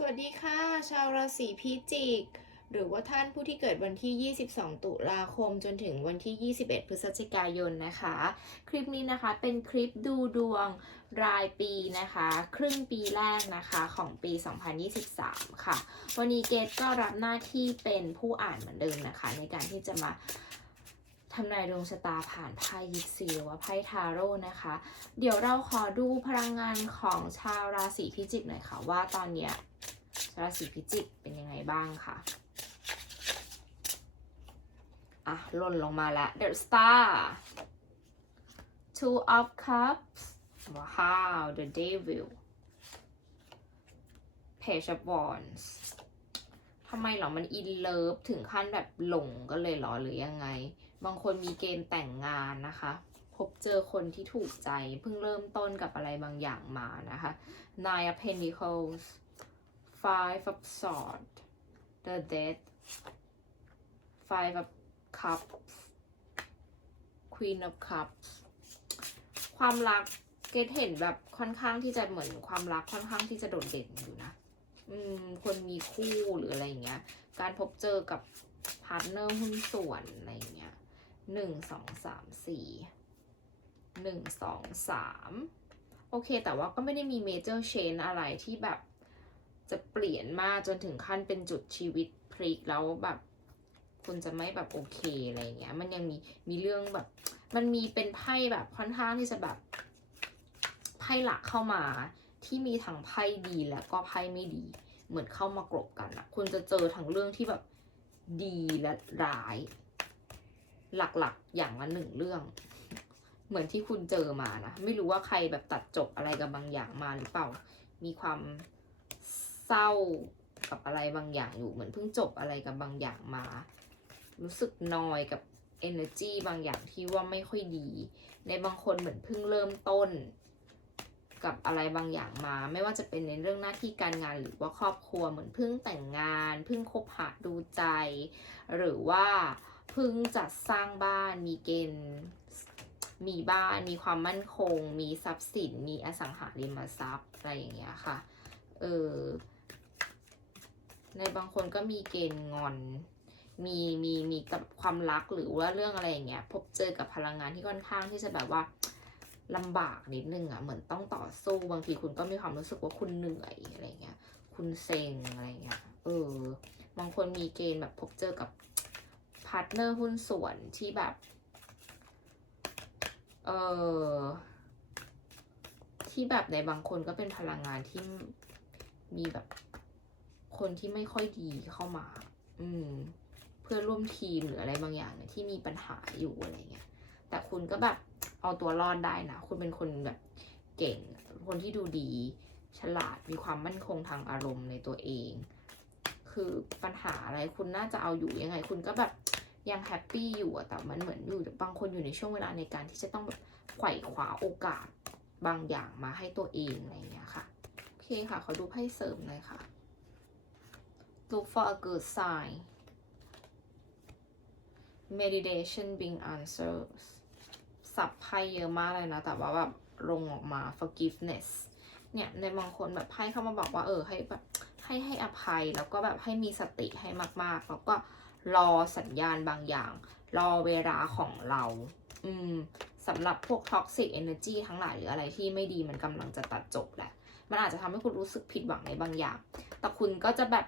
สวัสดีค่ะ ชาวราศีพิจิก หรือว่าท่านผู้ที่เกิดวันที่ 22 ตุลาคมจนถึงวันที่ 21 พฤศจิกายนนะคะ คลิปนี้นะคะเป็นคลิปดูดวงรายปีนะคะ ครึ่งปีแรกนะคะของปี 2023 ค่ะ วันนี้เกตก็รับหน้าที่เป็นผู้อ่านเหมือนเดิมนะคะ ในการที่จะมาทำนายดวงชะตาผ่านไพ่ยิปซีหรือว่าไพ่ทาโร่นะคะ เดี๋ยวเราขอดูพลังงานของชาวราศีพิจิกหน่อยค่ะว่าตอนเนี้ย ราศีพิจิกเป็นยังไงบ้างค่ะอะหล่นลงมาแล้ว The Star Two of Cups ว้าว The Devil Page of Wands ทำไมหรอ มันอินเลิฟถึงขั้นแบบหลงก็เลยหรอหรือยังไง บางคนมีเกณฑ์แต่งงานนะคะ พบเจอคนที่ถูกใจ เพิ่งเริ่มต้นกับอะไรบางอย่างมานะคะ Nine of Pentacles Five of sword The Death Five of Cups Queen of Cups ความรักเกดเห็นแบบค่อนข้างที่จะเหมือนความรักค่อนข้างที่จะโดดเด่นอยู่นะ อืม คนมีคู่หรืออะไรอย่างเงี้ย การพบเจอกับพาร์ทเนอร์หุ้นส่วนอะไรอย่างเงี้ยหนึ่งสองสามสี่หนึ่งสองสามโอเค แต่ว่าก็ไม่ได้มีเมเจอร์เชนอะไรที่แบบ จะเปลี่ยนมากจนถึงขั้นเป็นจุดชีวิตพลิกแล้วแบบคุณจะไม่แบบโอเคอะไรเงี้ย มันยังมีมีเรื่องแบบ มันมีเป็นไพ่แบบค่อนข้างที่จะแบบไพ่หลักเข้ามาที่มีทั้งไพ่ดีและก็ไพ่ไม่ดี เหมือนเข้ามากรบกันอะคุณจะเจอทั้งเรื่องที่แบบดีและร้าย หลักๆอย่างละหนึ่งเรื่อง เหมือนที่คุณเจอมานะ ไม่รู้ว่าใครแบบตัดจบอะไรกับบางอย่างมาหรือเปล่า มีความ เศร้ากับอะไรบางอย่างอยู่เหมือนเพิ่งจบอะไรกับบางอย่างมา รู้สึกนอยกับ energy บางอย่างที่ว่าไม่ค่อยดี ในบางคนเหมือนเพิ่งเริ่มต้น กับอะไรบางอย่างมา ไม่ว่าจะเป็นในเรื่องหน้าที่การงานหรือว่าครอบครัวเหมือนเพิ่งแต่งงาน เพิ่งคบหาดูใจ หรือว่าเพิ่งจัดสร้างบ้านมีเกณฑ์มีบ้านมีความมั่นคง มีทรัพย์สิน มีอสังหาริมทรัพย์อะไรอย่างเงี้ยค่ะ เออ ในบางคนก็มีเกณฑ์งอน มีมีมีกับความรักหรือว่าเรื่องอะไรอย่างเงี้ย พบเจอกับพลังงานที่ค่อนข้างที่จะแบบว่าลำบากนิดนึงอะ่ะ เหมือนต้องต่อสู้บางทีคุณก็มีความรู้สึกว่าคุณเหนื่อยอะไรเงี้ย คุณเซ็งอะไรเงี้ย เออ บางคนมีเกณฑ์แบบพบเจอกับพาร์ทเนอร์หุ้นส่วนที่แบบ เออที่แบบในบางคนก็เป็นพลังงานที่มีแบบ คนที่ไม่ค่อยดีเข้ามา อืม เพื่อร่วมทีมหรืออะไรบางอย่างเนี่ยที่มีปัญหาอยู่อะไรเงี้ย แต่คุณก็แบบเอาตัวรอดได้นะ คุณเป็นคนแบบเก่ง คนที่ดูดี ฉลาด มีความมั่นคงทางอารมณ์ในตัวเอง คือปัญหาอะไรคุณน่าจะเอาอยู่ยังไง คุณก็แบบยังแฮปปี้อยู่อะแต่มันเหมือนอยู่บางคนอยู่ในช่วงเวลาในการที่จะต้องแบบไขว่คว้าโอกาสบางอย่างมาให้ตัวเองอะไรเงี้ยค่ะ โอเคค่ะ ขอดูไพ่เสริมเลยค่ะ look for a good sign meditation being answers สับไพ่เยอะมากเลยนะ แต่ว่าแบบลงออกมา forgiveness เนี่ยในบางคนแบบไพ่เข้ามาบอกว่าเออให้แบบให้ให้อภัยแล้วก็แบบให้มีสติให้มากๆ แล้วก็รอสัญญาณบางอย่าง รอเวลาของเรา อืมสำหรับพวก toxic energy ทั้งหลายหรืออะไรที่ไม่ดีมันกำลังจะตัดจบแหละ มันอาจจะทำให้คุณรู้สึกผิดหวังในบางอย่าง แต่คุณก็จะแบบ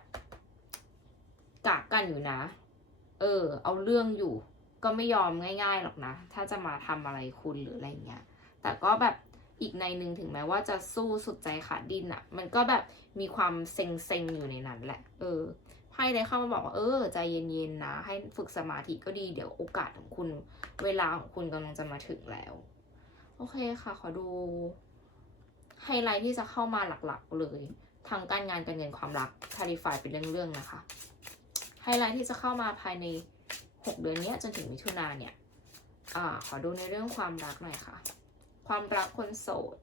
กากกันอยู่นะ เออ เอาเรื่องอยู่ ก็ไม่ยอมง่าย ๆหรอกนะ ถ้าจะมาทำอะไรคุณหรืออะไรเงี้ย แต่ก็แบบอีกในหนึ่งถึงแม้ว่าจะสู้สุดใจขาดดินอะมันก็แบบมีความเซ็งๆอยู่ในนั้นแหละ เออไพ่ได้เข้ามาบอกว่า เออใจเย็นๆนะ ให้ฝึกสมาธิก็ดี เดี๋ยวโอกาสของคุณ เวลาของคุณกำลังจะมาถึงแล้ว โอเคค่ะ ขอดูไฮไลท์ที่จะเข้ามาหลักๆเลยทางการงานการเงินความรักคาริฟายเป็นเรื่องๆนะคะ ไฮไลท์ที่จะเข้ามาภายใน 6 เดือนนี้จนถึงมิถุนาเนี่ยอขอดูในเรื่องความรักหน่อยค่ะ ความรักคนโสด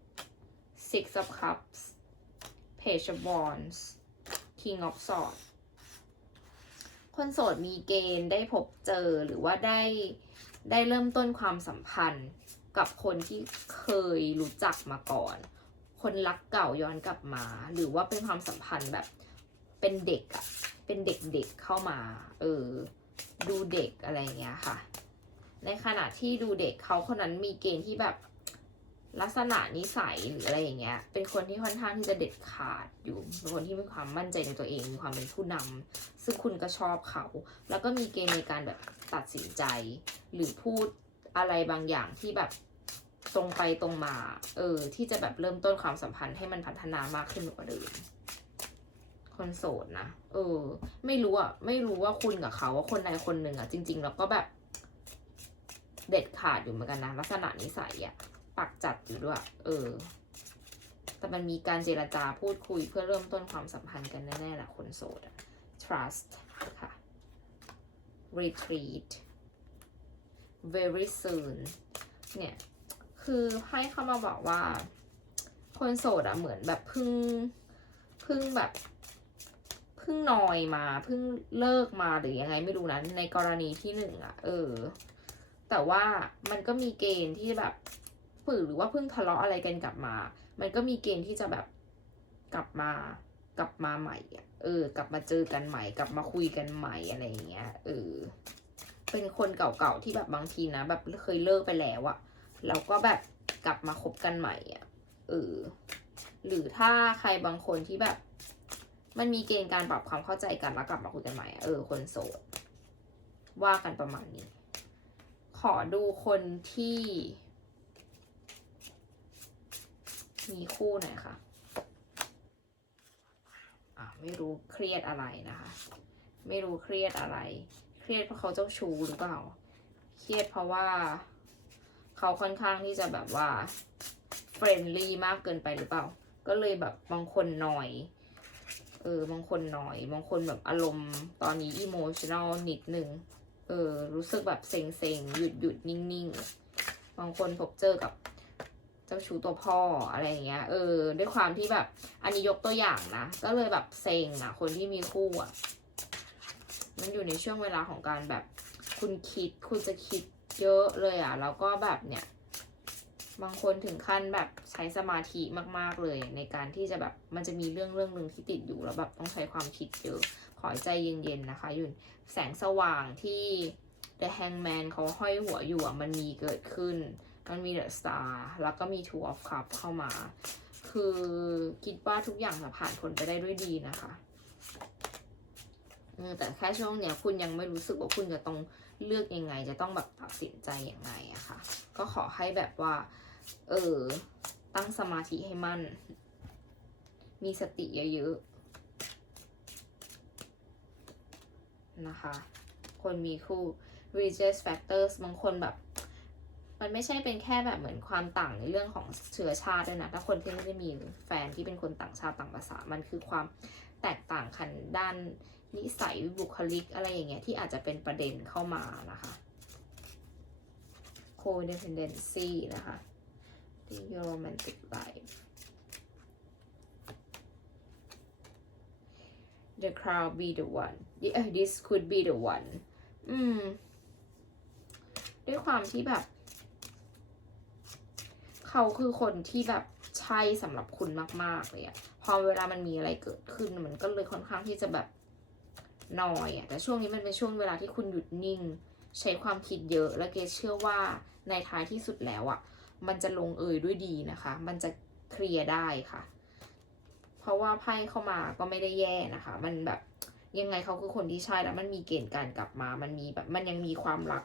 Six of Cups Page of Wands King of Swords คนโสดมีเกณฑ์ได้พบเจอหรือว่าได้ได้เริ่มต้นความสัมพันธ์กับคนที่เคยรู้จักมาก่อน คนรักเก่าย้อนกลับมา หรือว่าเป็นความสัมพันธ์แบบ เป็นเด็กอะเป็นเด็กๆเข้ามา เออ ดูเด็กอะไรเงี้ยค่ะ ในขณะที่ดูเด็กเขาคนนั้นมีเกณฑ์ที่แบบลักษณะนิสัยหรืออะไรอย่างเงี้ย เป็นคนที่ค่อนข้างที่จะเด็ดขาดอยู่เป็นคนที่มีความมั่นใจในตัวเอง มีความเป็นผู้นำซึ่งคุณก็ชอบเขา แล้วก็มีเกณฑ์ในการแบบตัดสินใจ หรือพูดอะไรบางอย่างที่แบบตรงไปตรงมา เออ ที่จะแบบเริ่มต้นความสัมพันธ์ให้มันพัฒนามากขึ้นกว่าเดิม คนโสดนะ เออ ไม่รู้อะไม่รู้ว่าคุณกับเขาว่าคนใดคนหนึ่งอะจริง ๆ แล้วก็แบบ เด็ดขาดอยู่เหมือนกันนะ ลักษณะนิสัยอะปักจัดอยู่ด้วย เออ แต่มันมีการเจรจาพูดคุยเพื่อเริ่มต้นความสัมพันธ์กันแน่ๆแหละคนโสดอะ trust ค่ะ retreat very soon เนี่ย คือไพ่เข้ามาบอกว่า คนโสดอะเหมือนแบบพึ่งพึ่งแบบ พึ่งนอยมาเพึ่งเลิกมาหรือยังไงไม่รู้นะในกรณีที่หนึ่งอะเออ แต่ว่ามันก็มีเกณฑ์ที่แบบฝืนหรือว่าเพิ่งทะเลาะอะไรกันกลับมา มันก็มีเกณฑ์ที่จะแบบกลับมากลับมาใหม่อะเออ กลับมาเจอกันใหม่ กลับมาคุยกันใหม่อะไรอย่างเงี้ย เออ เป็นคนเก่าๆที่แบบบางทีนะแบบเคยเลิกไปแล้วอะแล้วก็แบบกลับมาคบกันใหม่อะเออ หรือถ้าใครบางคนที่แบบ มันมีเกณฑ์การปรับความเข้าใจกันแล้วกลับมาคุยกันใหม่เออคนโสด ว่ากันประมาณนี้ ขอดูคนที่ มีคู่หน่อยค่ะอะ ไม่รู้เครียดอะไรนะคะ ไม่รู้เครียดอะไร เครียดเพราะเขาเจ้าชู้หรือเปล่า เครียดเพราะว่า เขาค่อนข้างที่จะแบบว่าเฟรนลี่มากเกินไปหรือเปล่า ก็เลยแบบบางคนหน่อย ออบางคนหน่อยบางคนแบบอารมณ์ตอนนี้อิโมชันอลนิดนึงเออรู้สึกแบบเซ็งเซ็งๆหยุดหยุดนิ่งๆ บางคนพบเจอกับเจ้าชู้ตัวพ่ออะไรอย่างเงี้ยเออ ด้วยความที่แบบ อันนี้ยกตัวอย่างนะ ก็เลยแบบเซ็งอะคนที่มีคู่อะมันอยู่ในช่วงเวลาของการแบบ คุณคิดคุณจะคิดเยอะเลยอะแล้วก็แบบเนี่ย บางคนถึงขั้นแบบใช้สมาธิมากๆเลย ในการที่จะแบบมันจะมีเรื่องเรื่องหนึ่งที่ติดอยู่แล้วแบบต้องใช้ความคิดเยอะ ขอให้ใจเย็นๆนะคะยู่แสงสว่างที่ The Hangman เขาห้อยหัวอยู่อะมันมีเกิดขึ้น มันมี The Star แล้วก็มี Two of Cups เข้ามา คือคิดว่าทุกอย่างจะผ่านพ้นไปได้ด้วยดีนะคะแต่แค่ช่วงเนี้ยคุณยังไม่รู้สึกว่าคุณจะต้องเลือกยังไง จะต้องแบบตัดสินใจยังไงอะค่ะ ก็ขอให้แบบว่า เออ ตั้งสมาธิให้มั่น มีสติเยอะๆ นะคะ คนมีคู่ religious factors บางคนแบบ มันไม่ใช่เป็นแค่แบบเหมือนความต่างในเรื่องของเชื้อชาติด้วยนะ ถ้าคนที่ไม่ได้มีแฟนที่เป็นคนต่างชาติต่างภาษา มันคือความแตกต่างคันด้านนิสัยบุคลิกอะไรอย่างเงี้ยที่อาจจะเป็นประเด็นเข้ามานะคะ codependency นะคะ in your romantic life the crowd be the one The- เอ้ย this could be the one อืม ด้วยความที่แบบ เขาคือคนที่แบบใช่สำหรับคุณมาก ๆ เลยอะพอเวลามันมีอะไรเกิดขึ้นมันก็เลยค่อนข้างที่จะแบบนอยอะแต่ช่วงนี้มันเป็นช่วงเวลาที่คุณหยุดนิ่ง ใช้ความคิดเยอะ และเกเชื่อว่าในท้ายที่สุดแล้วอะ มันจะลงเอยด้วยดีนะคะ มันจะเคลียร์ได้ค่ะ เพราะว่าไพ่เข้ามาก็ไม่ได้แย่นะคะ มันแบบยังไงเขาคือคนที่ใช่แล้วมันมีเกณฑ์การกลับมา มันมีแบบมันยังมีความรัก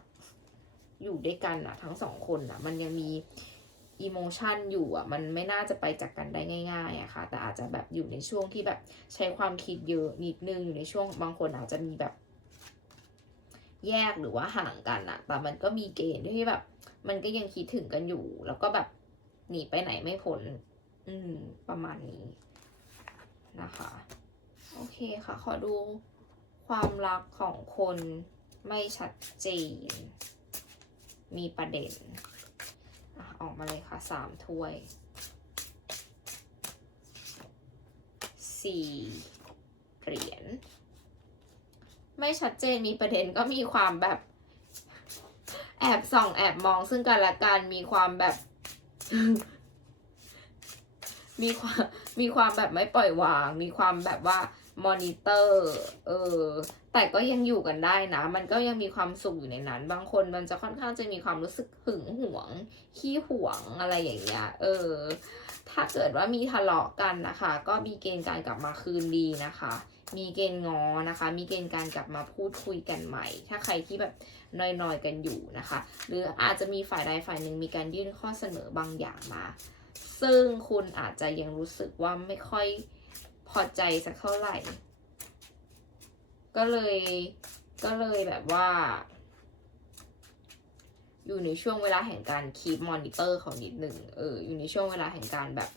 อยู่ด้วยกันอะทั้งสองคนอะมันยังมีอิโมชันอยู่อะมันไม่น่าจะไปจากกันได้ง่ายๆอะค่ะ แต่อาจจะแบบอยู่ในช่วงที่แบบใช้ความคิดเยอะนิดนึงอยู่ในช่วงบางคนอาจจะมีแบบ แยกหรือว่าห่างกันอะแต่มันก็มีเกณฑ์ที่แบบ มันก็ยังคิดถึงกันอยู่ แล้วก็แบบหนีไปไหนไม่พ้นอืม ประมาณนี้นะคะ โอเคค่ะ ขอดูความรักของคนไม่ชัดเจน มีประเด็นอะออกมาเลยค่ะสามถ้วยสี่เหรียญไม่ชัดเจนมีประเด็นก็มีความแบบ แอบส่องแอบมองซึ่งกันและกันมีความแบบ มีความมีความแบบไม่ปล่อยวาง มีความแบบว่ามอนิเตอร์เออแต่ก็ยังอยู่กันได้นะ มันก็ยังมีความสุขอยู่ในนั้น บางคนมันจะค่อนข้างจะมีความรู้สึกหึงหวง ขี้หวงอะไรอย่างเงี้ย เออ ถ้าเกิดว่ามีทะเลาะกันนะคะ ก็มีเกณฑ์การกลับมาคืนดีนะคะ มีเกณฑ์งอนะคะ มีเกณฑ์การกลับมาพูดคุยกันใหม่ ถ้าใครที่แบบนอยๆกันอยู่นะคะ หรืออาจจะมีฝ่ายใดฝ่ายหนึ่งมีการยื่นข้อเสนอบางอย่างมา ซึ่งคุณอาจจะยังรู้สึกว่าไม่ค่อยพอใจสักเท่าไหร่ ก็เลยก็เลยแบบว่า อยู่ในช่วงเวลาแห่งการคีปมอนิเตอร์ของนิดหนึ่งเอออยู่ในช่วงเวลาแห่งการแบบ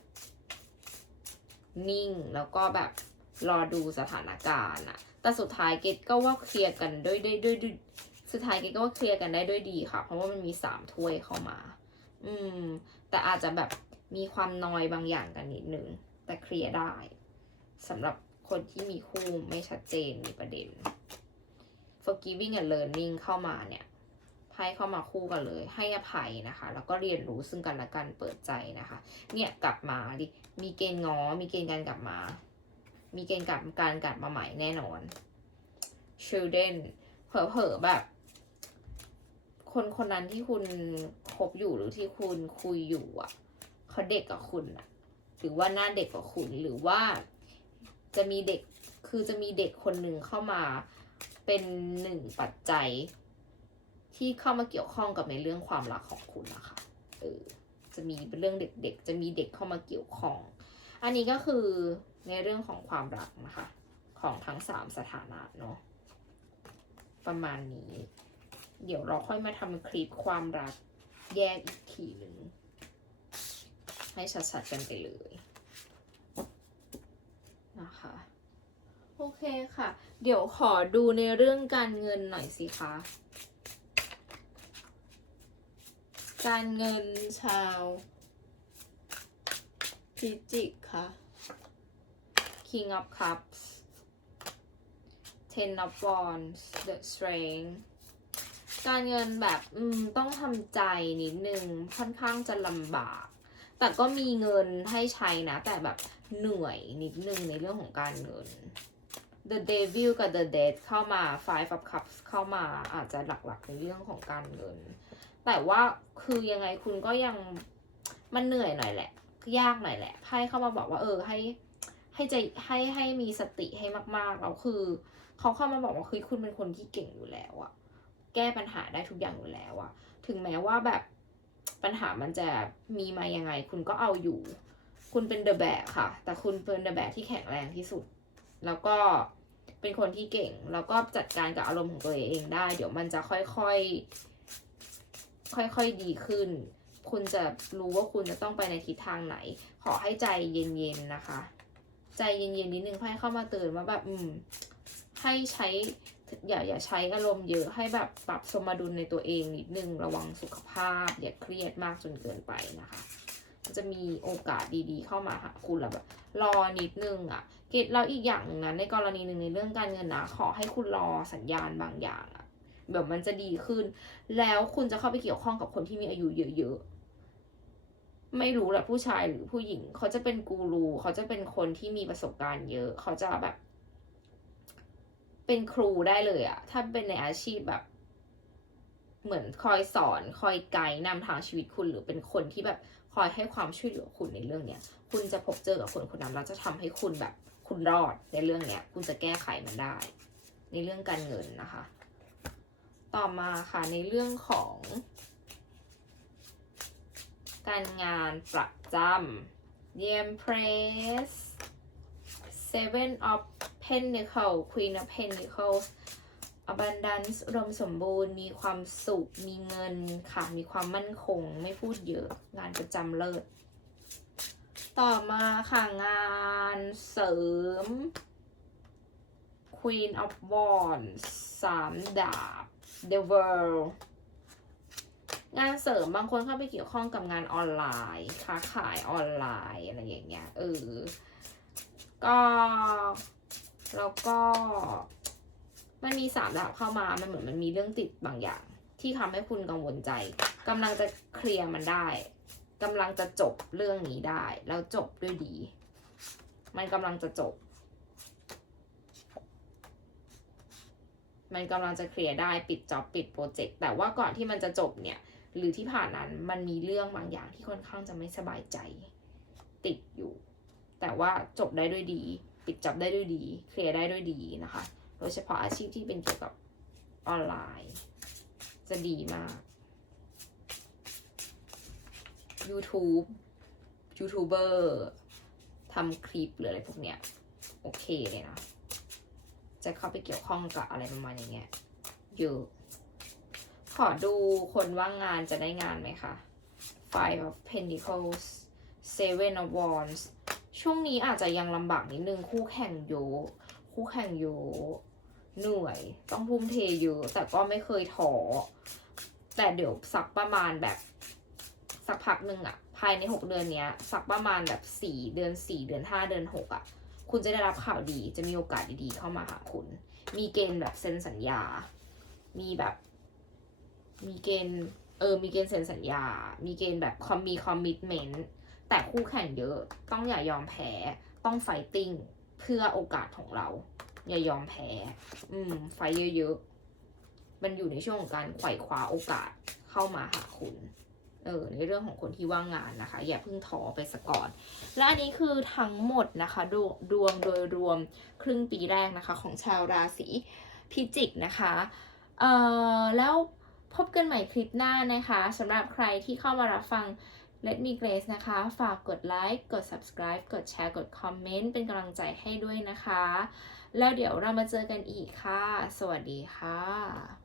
นิ่งแล้วก็แบบ รอดูสถานการณ์อะแต่สุดท้ายเกตก็ว่าเคลียร์กันด้วยด้วยด้วยด้วยสุดท้ายเกตก็ว่าเคลียร์กันได้ด้วยดีค่ะ เพราะว่ามันมีสามถ้วยเข้ามา อืม แต่อาจจะแบบมีความนอยบางอย่างกันนิดนึง แต่เคลียร์ได้สำหรับคนที่มีคู่ไม่ชัดเจนมีประเด็น forgiving and learning เข้ามาเนี่ยไพ่เข้ามาคู่กันเลย ให้อภัยนะคะ แล้วก็เรียนรู้ซึ่งกันและกันเปิดใจนะคะ เนี่ยกลับมาดิมีเกณฑ์ง้อมีเกณฑ์การกลับมา มีเกณฑ์กลับการกลับมาใหม่แน่นอน children เผลอๆแบบ คนคนนั้นที่คุณคบอยู่หรือที่คุณคุยอยู่อะเขาเด็กกับคุณอะ หรือว่าหน้าเด็กกว่าคุณหรือว่าจะมีเด็กคือจะมีเด็กคนหนึ่งเข้ามาเป็นหนึ่งปัจจัย ที่เข้ามาเกี่ยวข้องกับในเรื่องความรักของคุณนะคะเออจะมีเป็นเรื่องเด็กๆ จะมีเด็กเข้ามาเกี่ยวข้อง อันนี้ก็คือ ในเรื่องของความรักนะคะ ของทั้งสามสถานะเนาะประมาณนี้ เดี๋ยวเราค่อยมาทำคลิปความรักแยกอีกทีหนึ่งให้ชัดๆกันไปเลยนะคะโอเคค่ะ เดี๋ยวขอดูในเรื่องการเงินหน่อยสิคะ การเงินชาวพิจิกค่ะ King of Cups Ten of Wands The Strength การเงินแบบอืมต้องทำใจนิดนึงค่อนข้างจะลำบาก แต่ก็มีเงินให้ใช้นะ แต่แบบเหนื่อยนิดนึงในเรื่องของการเงิน The Devil กับ The Dead เข้ามา Five of Cups เข้ามาอาจจะหลักๆในเรื่องของการเงิน แต่ว่าคือยังไงคุณก็ยังมันเหนื่อยหน่อยแหละ ยากหน่อยแหละไพ่เข้ามาบอกว่าเออให้ ให้ใจให้ให้มีสติให้มากๆแล้วคือเขาเข้ามาบอกว่าคือคุณเป็นคนที่เก่งอยู่แล้วอะแก้ปัญหาได้ทุกอย่างอยู่แล้วอะถึงแม้ว่าแบบปัญหามันจะมีมายังไง คุณก็เอาอยู่ คุณเป็นเดอะแบกค่ะ แต่คุณเป็นเดอะแบกที่แข็งแรงที่สุด แล้วก็เป็นคนที่เก่ง แล้วก็จัดการกับอารมณ์ของตัวเองได้ เดี๋ยวมันจะค่อยๆ ค่อยๆดีขึ้น คุณจะรู้ว่าคุณจะต้องไปในทิศทางไหน ขอให้ใจเย็นๆนะคะ ใจเย็นๆนิดนึงไพ่เข้ามาเตือนว่าแบบอืมให้ใช้อย่าอย่าใช้อารมณ์เยอะให้แบบปรับสมดุลในตัวเองนิดนึงระวังสุขภาพ อย่าเครียดมากจนเกินไปนะคะจะมีโอกาสดีๆ เข้ามาหาคุณแล้วแบบรอนิดนึงอะ่ะ เกตเราอีกอย่างหนึ่งนะในกรณีหนึ่งในเรื่องการเงินนะขอให้คุณรอสัญญาณบางอย่างอะแบบมันจะดีขึ้น แล้วคุณจะเข้าไปเกี่ยวข้องกับคนที่มีอายุเยอะๆ ไม่รู้แหละผู้ชายหรือผู้หญิง เขาจะเป็นกูรู เขาจะเป็นคนที่มีประสบการณ์เยอะ เขาจะแบบ เป็นครูได้เลยอะถ้าเป็นในอาชีพแบบ เหมือนคอยสอนคอยไกด์นำทางชีวิตคุณหรือเป็นคนที่แบบคอยให้ความช่วยเหลือคุณในเรื่องเนี้ย คุณจะพบเจอกับคนคนนั้นแล้วจะทำให้คุณแบบ คุณรอดในเรื่องเนี้ย คุณจะแก้ไขมันได้ ในเรื่องการเงินนะคะ ต่อมาค่ะในเรื่องของ การงานประจำ The Empress Seven of Pentacles Queen of Pentacles abundance อุดมสมบูรณ์ มีความสุข มีเงินค่ะ มีความมั่นคง ไม่พูดเยอะ งานประจำเลิศ ต่อมาค่ะ งานเสริม Queen of Wands สามดาบ The World งานเสริมบางคนเข้าไปเกี่ยวข้องกับงานออนไลน์ค้าขายออนไลน์อะไรอย่างเงี้ยเออก็แล้วก็มันมีสามดาบเข้ามา มันเหมือนมันมีเรื่องติดบางอย่าง ที่ทำให้คุณกังวลใจกำลังจะเคลียร์มันได้กำลังจะจบเรื่องนี้ได้ แล้วจบด้วยดี มันกำลังจะจบ มันกำลังจะเคลียร์ได้ปิดจ็อบปิดโปรเจกต์แต่ว่าก่อนที่มันจะจบเนี่ย หรือที่ผ่านนั้นมันมีเรื่องบางอย่างที่ค่อนข้างจะไม่สบายใจ ติดอยู่ แต่ว่าจบได้ด้วยดี ปิดจ็อบได้ด้วยดี เคลียร์ได้ด้วยดีนะคะ โดยเฉพาะอาชีพที่เป็นเกี่ยวกับออนไลน์ จะดีมาก YouTube ยูทูบเบอร์ทำคลิปหรืออะไรพวกเนี้ย โอเคเลยนะ จะเข้าไปเกี่ยวข้องกับอะไรประมาณอย่างเงี้ยเยอะ ขอดูคนว่างงานจะได้งานไหมคะ Five of Pentacles Seven of Wands ช่วงนี้อาจจะยังลำบากนิดนึงคู่แข่งเยอะคู่แข่งเยอะเหนื่อย ต้องทุ่มเทเยอะ แต่ก็ไม่เคยท้อแต่เดี๋ยวสักประมาณแบบ สักพักหนึ่งอะภายในหกเดือนเนี้ย สักประมาณแบบสี่เดือนสี่เดือนห้าเดือนหกอะคุณจะได้รับข่าวดีจะมีโอกาสดีๆเข้ามาหาคุณ มีเกณฑ์แบบเซ็นสัญญา มีแบบ มีเกณฑ์เออมีเกณฑ์เซ็นสัญญา มีเกณฑ์แบบคอมมีคอมมิชเมนต์แต่คู่แข่งเยอะต้องอย่ายอมแพ้ต้องไฟติ้งเพื่อโอกาสของเรา อย่ายอมแพ้ อืม ไฟเยอะๆ มันอยู่ในช่วงของการไขว่คว้าโอกาสเข้ามาหาคุณเออในเรื่องของคนที่ว่างงานนะคะ อย่าเพิ่งท้อไปสก่อน และอันนี้คือทั้งหมดนะคะดวงดวงโดยรวมครึ่งปีแรกนะคะ ของชาวราศีพิจิกนะคะเอ่อแล้ว พบกันใหม่คลิปหน้านะคะสำหรับใครที่เข้ามารับฟัง Let Me Grace นะคะ ฝากกดไลค์ กด subscribe กดแชร์ กดคอมเมนต์ เป็นกำลังใจให้ด้วยนะคะ แล้วเดี๋ยวเรามาเจอกันอีกค่ะ สวัสดีค่ะ